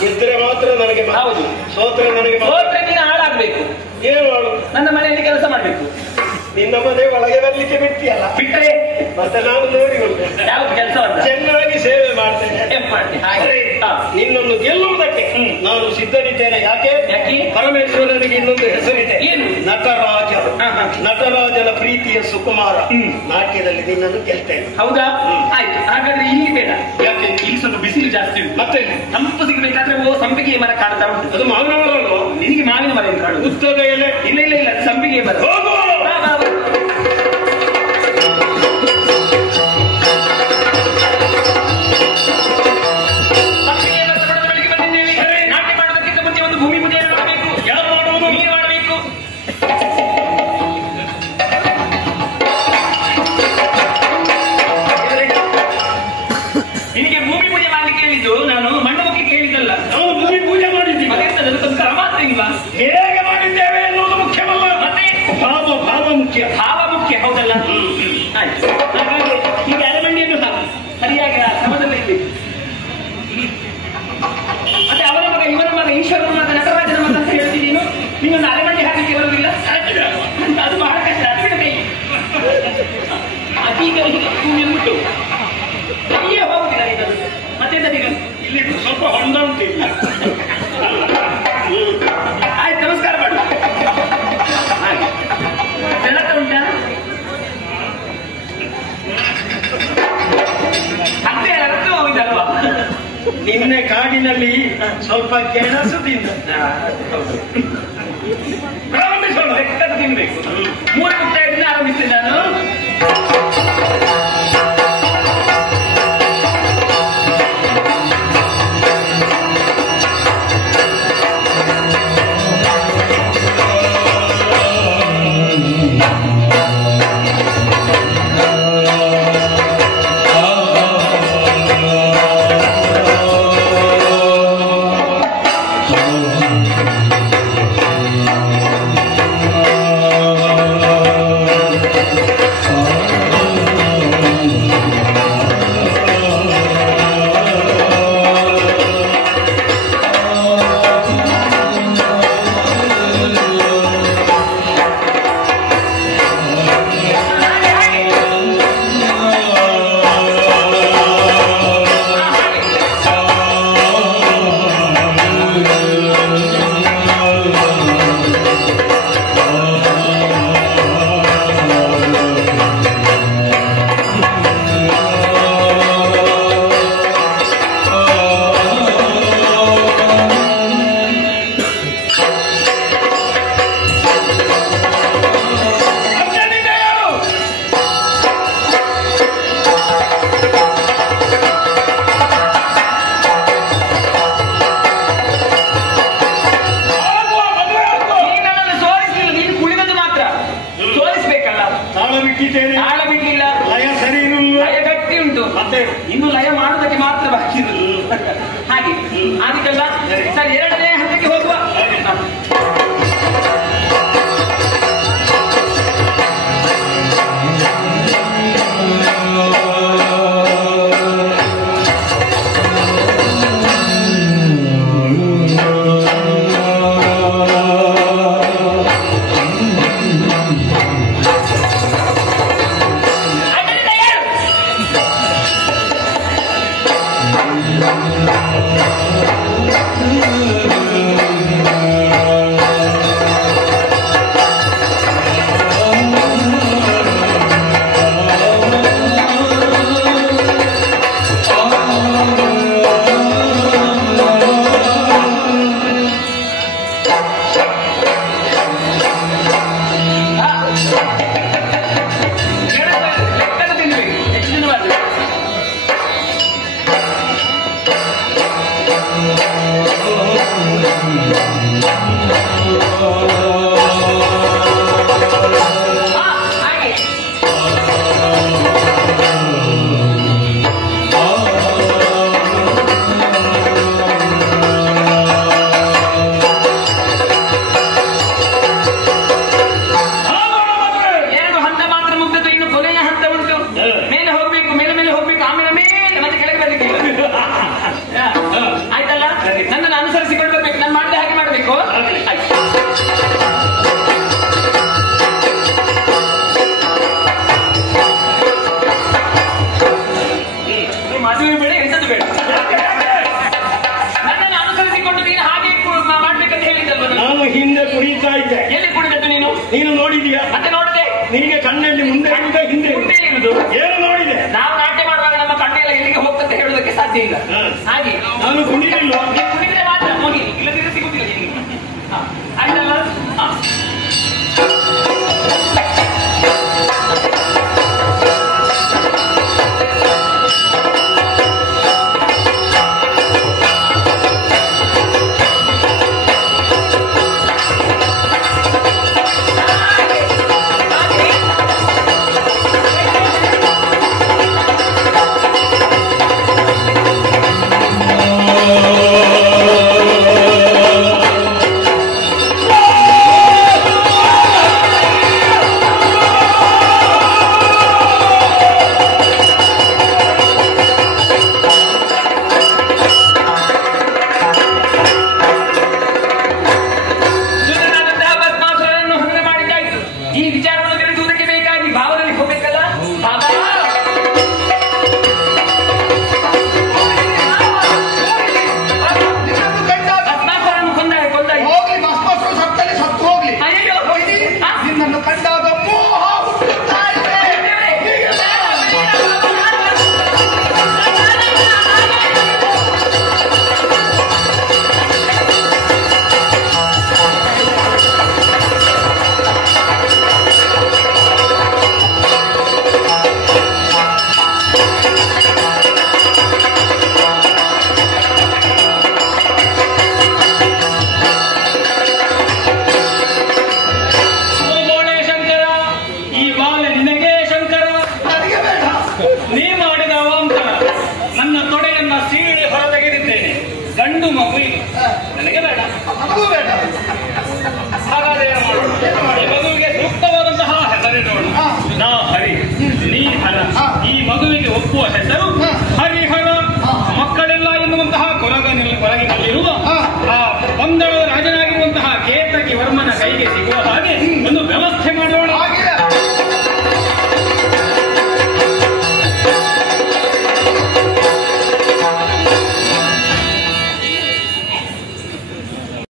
ಗೆದ್ರೆ ಮಾತ್ರ ನನಗೆ ಹೌದು, ಸೋತ್ರೆ ನನಗೆ ಸೋತ್ರೆ ನೀನು ಹಾಳಾಗ್ಬೇಕು. ಏನು ಮಾಡು? ನನ್ನ ಮನೆಯಲ್ಲಿ ಕೆಲಸ ಮಾಡ್ಬೇಕು. ನಿನ್ನ ಮನೆ ಒಳಗೆ ಬರ್ಲಿಕ್ಕೆ ಬಿಟ್ಟಿಯಲ್ಲ, ಬಿಟ್ರೆ ಮತ್ತೆ ನಾನು ನೋಡಿಕೊಂಡು ಯಾವ್ದು ಕೆಲಸ ಚೆನ್ನಾಗಿ ಸೇವೆ ಮಾಡ್ತೇನೆ. ನಿನ್ನನ್ನು ಗೆಲ್ಲುವುದಕ್ಕೆ ನಾನು ಸಿದ್ಧನಿದ್ದೇನೆ. ಯಾಕೆ? ಪರಮೇಶ್ವರನಿಗೆ ಇನ್ನೊಂದು ಹೆಸರಿದೆ, ಏನು? ನಟರಾಜ. ನಟರಾಜನ ಪ್ರೀತಿಯ ಸುಕುಮಾರ. ನಾಟ್ಯದಲ್ಲಿ ನಿನ್ನನ್ನು ಗೆಲ್ತೇನೆ. ಹೌದಾ? ಆಯ್ತು, ಹಾಗಾದ್ರೆ ಇಲ್ಲಿ ಬೇಡ. ಯಾಕೆ? ಇಲ್ಲಿ ಸ್ವಲ್ಪ ಬಿಸಿಲು ಜಾಸ್ತಿ ಉಂಟು. ಮತ್ತೆ ತಂಪು ಸಿಗಬೇಕಾದ್ರೆ ಸಂಪಿಗೆ ಮರ ಕಾಡ್ತಾ ಉಂಟು. ಅದು ಮಾವಿನ ಮರ ಅಲ್ವಾ? ನಿನಗೆ ಮಾವಿನ ಮರ ಕಾಡು. ಉತ್ತದ ಎಲೆ? ಇಲ್ಲ ಇಲ್ಲ ಇಲ್ಲ, ಸಂಪಿಗೆ ಮರ. ನಾಟ್ಯ ಮಾಡೋದಕ್ಕಿಂತ ಮುಂಚೆ ಒಂದು ಭೂಮಿ ಪೂಜೆ ಮಾಡಬೇಕು. ಯಾರು ಮಾಡುವುದು? ನೀನು ಮಾಡಬೇಕು. ನಿನಗೆ ಭೂಮಿ ಪೂಜೆ ಮಾಡ್ಲಿಕ್ಕೆ ಹೇಳಿದ್ದು ನಾನು, ಮಣ್ಣು ಮುಖಿ ಕೇಳಿದ್ದಲ್ಲ. ನಾವು ಭೂಮಿ ಪೂಜೆ ಮಾಡಿದ್ದೀವಿ. ಅದಕ್ಕೊಂದು ಕ್ರಮ ಅಂತ ಇಲ್ವಾ? ಹೇಗೆ ಮಾಡಿದ್ದೇವೆ ಎನ್ನುವುದು ಮುಖ್ಯವಲ್ಲ, ಮತ್ತೆ ಭಾವ ಮುಖ್ಯ. ಭಾವ ಮುಖ್ಯ. ಹೌದಲ್ಲ? ಆಯ್ತು, ಹಾಗಾಗಿ ಹೀಗೆ ಅರಮಂಡಿಯನ್ನು ಸರಿಯಾಗಿ ಆ ಕ್ರಮದಲ್ಲಿ ಇರ್ಬೇಕು. ಮತ್ತೆ ಅವರ ಮಗ, ಇವರ ಮಗ, ಈಶ್ವರನ ಮಗ, ನಟರಾಜನ ಮಗ ಅಂತ ಹೇಳ್ತೀನಿ ನೀನು. ನಿನ್ನೊಂದು ಅರಮಂಡಿ ಹಾಕಲಿಕ್ಕೆ ಬರುವುದಿಲ್ಲ, ಅದು ಬಹಳ ಕಷ್ಟ. ಅತ್ತಿನ ಕೈ ಅದೀಗ ನಿಂಬಿಟ್ಟು ಕೈಯೇ ಹೋಗುದಿಲ್ಲ ನೀನು. ಮತ್ತೆಂತ ಈಗ ಇಲ್ಲಿ ಸ್ವಲ್ಪ ಹೊಂಡ ಉಂಟು. ಆಯ್ತು, ನಮಸ್ಕಾರ ಮಾಡು. ಬೆಳಕ ಉಂಟಾ? ಅತ್ತೆ ರಕ್ತ ಹೋಗಿದಲ್ವಾ? ನಿನ್ನೆ ಕಾಡಿನಲ್ಲಿ ಸ್ವಲ್ಪ ಗೆಣಸು ತಿಂದ. ಪ್ರಾರಂಭಿಸೋಣ. ಲೆಕ್ಕದ ತಿನ್ಬೇಕು. 3 ಮುಕ್ತಾಯದಿಂದ ಆರಂಭಿಸ್ತೇನೆ ನಾನು. ತಾಳ ಬಿಡ್ಲಿಲ್ಲ, ಲಯ ಸರಿ ಇರಲಿಲ್ಲ, ಲಯ ಗಟ್ಟಿ ಉಂಟು. ಮತ್ತೆ ಇನ್ನು ಲಯ ಮಾಡೋದಕ್ಕೆ ಮಾತ್ರ ಬಾಕಿ ಇರುದು. ಹಾಗೆ ಅದಕ್ಕೆಲ್ಲ ಸರಿ, 2ನೇ ಹಂತಕ್ಕೆ ಹೋಗುವ. ಆಯ್ತಲ್ಲ, ನನ್ನ ನಿನಗೆ ಕಣ್ಣಲ್ಲಿ ಮುಂದೆ ಇರುವುದೇ ಹಿಂದೆ ಮುಂದೆ ಇರುವುದು ಏನು ನೋಡಿದೆ? ನಾವು ನಾಟ್ಯ ಮಾಡುವಾಗ ನಮ್ಮ ಕಣ್ಣೆಲ್ಲ ಎಲ್ಲಿಗೆ ಹೋಗ್ತದೆ ಹೇಳುವುದಕ್ಕೆ ಸಾಧ್ಯ ಇಲ್ಲ. ಹಾಗೆ ನಾನು ಕುಣಿಲಿಲ್ಲ. ಕುಣಿದ್ರೆ ಮಾತ್ರ ಹೋಗಿ, ಇಲ್ಲದಿದ್ರೆ ಸಿಗುದಿಲ್ಲ ನಿಮಗೆ. ಆಯ್ತಲ್ಲ? ಈ ವಿಚಾರವನ್ನು ತಿಳಿಸುವುದಕ್ಕೆ ಬೇಕಾಗಿ ಭಾವದಲ್ಲಿ ಹೋಗ್ಬೇಕಲ್ಲ. ಭಸ್ಮಾಸುರನ್ನು ಕೊಂದಾಯಿ ಹೋಗ್ಲಿ, ಭಸ್ಮಾಸುರ ಸತ್ತಲ್ಲಿ ಸತ್ತು ಹೋಗ್ಲಿ. ಅಯ್ಯೋ ನಿನ್ನನ್ನು ಕಂಡಾಗ ಮೋಹ ಹುಟ್ಟುತ್ತಾ ಇದೆ. ನೀ ಮಾಡಿದ ಅವಾಂತರ ನನ್ನ ತೊಡೆಯನ್ನ ಸೀಳಿ ಹೊರತೆಗೆದಿದ್ದೇನೆ. ಗಂಡು ಮಗು ನನಗೆ ಬೇಡ, ನನಗೂ ಬೇಡ. ಹಾಗಾದ್ರೆ ಏನು ಮಾಡೋಣ? ಈ ಮಗುವಿಗೆ